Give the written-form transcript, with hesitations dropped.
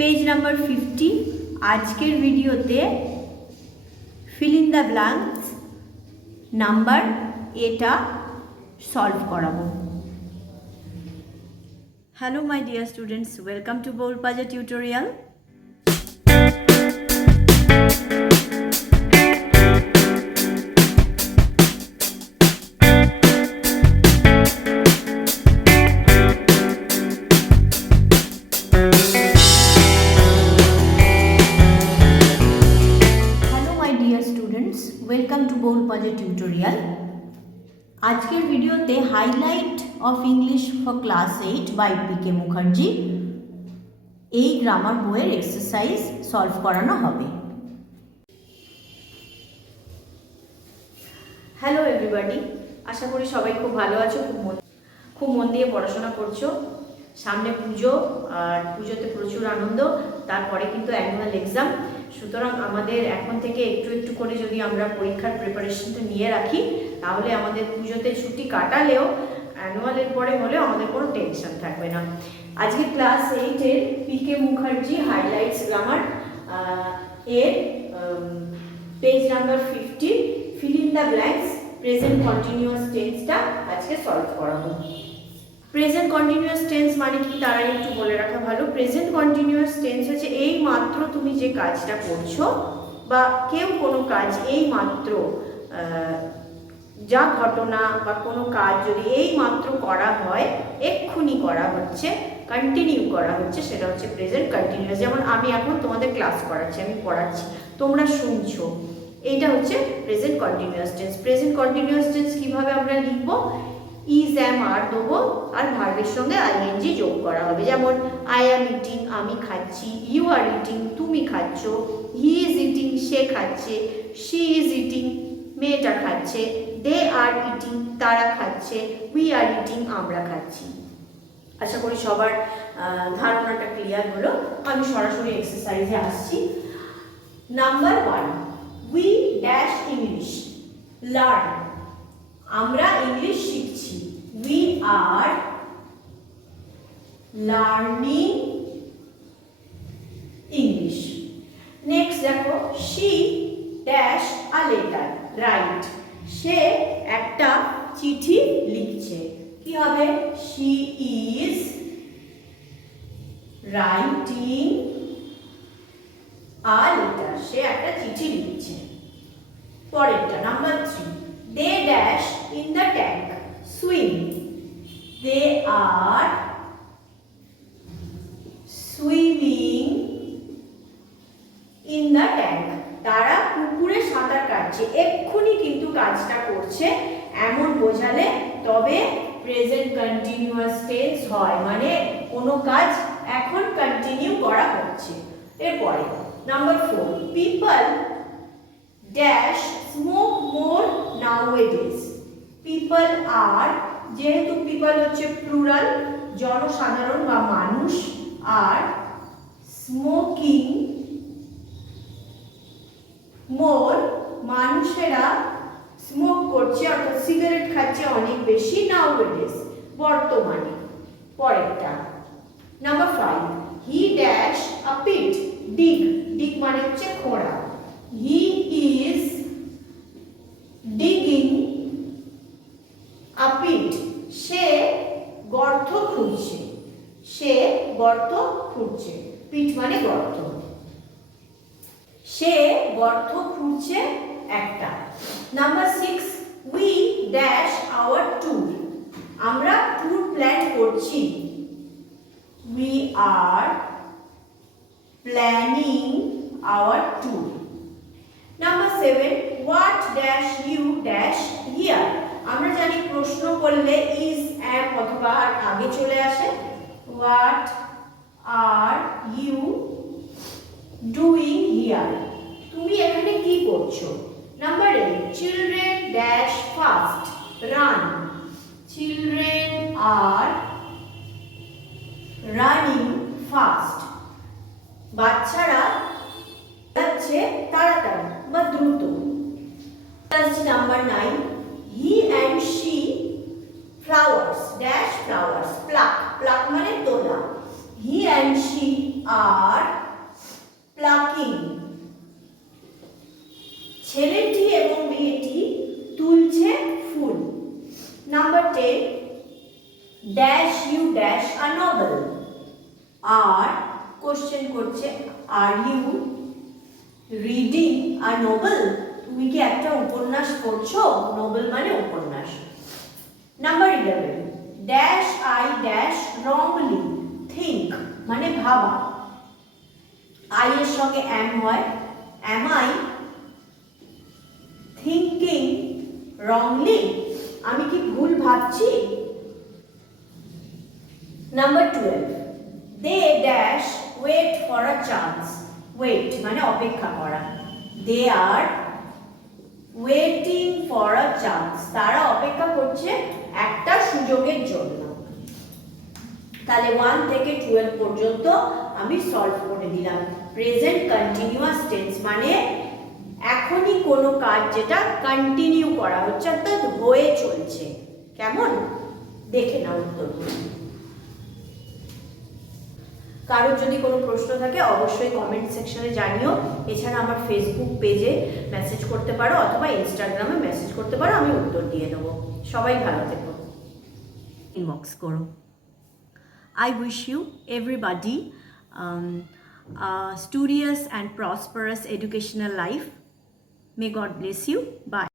Page number 50। আজকের ভিডিওতে fill in the blanks number এটা সলভ করাবো। Hello my dear students, welcome to বোল পাজা টিউটোরিয়াল। ওয়েলকাম টু বোল পাজা টিউটোরিয়াল। আজকের ভিডিওতে highlight of English for class 8 by PK Mukherjee এই গ্রামার বইয়ের এক্সারসাইজ সলভ করানো হবে। হ্যালো এভরিবডি, আশা করি সবাই খুব ভালো আছো, খুব মন দিয়ে পড়াশোনা করছো। সামনে পুজো, আর পুজোতে প্রচুর আনন্দ, তারপরে কিন্তু অ্যানুয়াল এক্সাম। সুতরাং আমাদের এখন থেকে একটু একটু করে যদি আমরা পরীক্ষার প্রিপারেশনটা নিয়ে রাখি, তাহলে আমাদের পুজোতে ছুটি কাটালেও অ্যানুয়ালের পরে হলেও আমাদের কোনো টেনশন থাকবে না। আজকে ক্লাস 8-এর পিকে মুখার্জি হাইলাইটস গ্রামার এর page number 50 fill in the blanks present continuous টেন্সটা আজকে সলভ করাবো। প্রেজেন্ট কন্টিনিউয়াস টেন্স মানে কি তারা একটু বলে রাখা ভালো। প্রেজেন্ট কন্টিনিউয়াস টেন্স হচ্ছে এই মাত্র তুমি যে কাজটা করছো বা কেউ কোনো কাজ এই মাত্র যা ঘটনা বা কোনো কাজ যদি এই মাত্র করা হয়, এক্ষুনি করা হচ্ছে, কন্টিনিউ করা হচ্ছে, সেটা হচ্ছে প্রেজেন্ট কন্টিনিউয়াস। যেমন আমি এখন তোমাদের ক্লাস করাচ্ছি, আমি পড়াচ্ছি, তোমরা শুনছো, এইটা হচ্ছে present continuous tense. Present continuous tense কিভাবে আমরা লিখবো? ইজ অ্যাম আর দেবো, আর ভার্বের সঙ্গে আইএনজি যোগ করা হবে। যেমন আই অ্যাম ইটিং, আমি খাচ্ছি, ইউ আর ইটিং, তুমি খাচ্ছ, হি ইজ ইটিং, সে খাচ্ছে, শি ইজ ইটিং, মেয়েটা খাচ্ছে, দে আর ইটিং, তারা খাচ্ছে, উই আর ইটিং, আমরা খাচ্ছি। আশা করি সবার ধারণাটা ক্লিয়ার হলো। আমি সরাসরি এক্সারসাইজে আসছি। Number 1, we dash English learn. আমরা ইংলিশ শিখছি। We are learning English. Next দেখো, she dash a letter write. সে একটা চিঠি লিখছে। কি হবে? She is writing a letter. সে একটা চিঠি লিখছে। পরেরটা number 3, they dash in the tank swim. They are swimming in the tank. তারা পুকুরে সাঁতার কাটছে। এক্ষুনি কিন্তু কাজটা করছে এমন বোঝালে তবে প্রেজেন্ট কন্টিনিউয়াস টেন্স হয়, মানে কোনো কাজ এখন কন্টিনিউ করা হচ্ছে। এরপরে number 4, people dash smoke more nowadays. People are, যেহেতু people হচ্ছে প্লুরাল, জনসাধারণ বা মানুষ, আর স্মোকিং মোর, মানুষেরা স্মোক করছে অর্থাৎ সিগারেট খাচ্ছে অনেক বেশি, nowadays বর্তমানে। পরেরটা number 5, he dash a pit. dig, dig মানে হচ্ছে খোঁড়া। He is digging a pit. সে গর্ত খুঁড়ছে। সে গর্ত খুঁড়ছে। পিট মানে গর্ত। সে গর্ত খুঁড়ছে একটা। Number 6, we dash our tour. আমরা ট্যুর প্ল্যান করছি। We are planning our tour. Number 7, what dash you dash here. আমরা জানি প্রশ্ন করলে is am অথবা আর আগে চলে আসে। what are you doing here. তুমি এখানে কি করছো? Number 8, children dash fast run. Children are running fast. বাচ্চারা যাচ্ছে তাড়াতাড়ি বা দ্রুত। Number 9, he and she flowers dash flowers pluck. pluck মানে তোলা। he and she are ছেলেটি এবং মেয়েটি তুলছে ফুল। Number 10, dash you dash a novel. আর কোশ্চেন করছে, are you reading a novel? তুমি কি একটা উপন্যাস পড়ছো? নোবেল মানে উপন্যাস। Number 11, dash I dash wrongly think মানে ভাবা। আই এর সঙ্গে অ্যাম হয়, অ্যাম আই থিঙ্কিং রংলি? আমি কি ভুল ভাবছি? Number 12, they dash wait for a chance. Wait মানে অপেক্ষা করা। They are waiting for a chance, তারা অপেক্ষা করছে একটা সুযোগের জন্য। তাহলে 1 থেকে 12 পর্যন্ত আমি সলভ করে দিলাম। প্রেজেন্ট কন্টিনিউয়াস টেন্স মানে এখনই কোনো কাজ যেটা কন্টিনিউ করা হচ্ছে অর্থাৎ হয়ে চলছে। কেমন? দেখে নাও উত্তর। কারোর যদি কোনো প্রশ্ন থাকে অবশ্যই কমেন্ট সেকশনে জানিও। এছাড়া আমার ফেসবুক পেজে মেসেজ করতে পারো অথবা ইনস্টাগ্রামে মেসেজ করতে পারো, আমি উত্তর দিয়ে দেবো। সবাই ভালো থেকো, ইনবক্স করো। I wish you everybody a studious and prosperous educational life. May God bless you. Bye.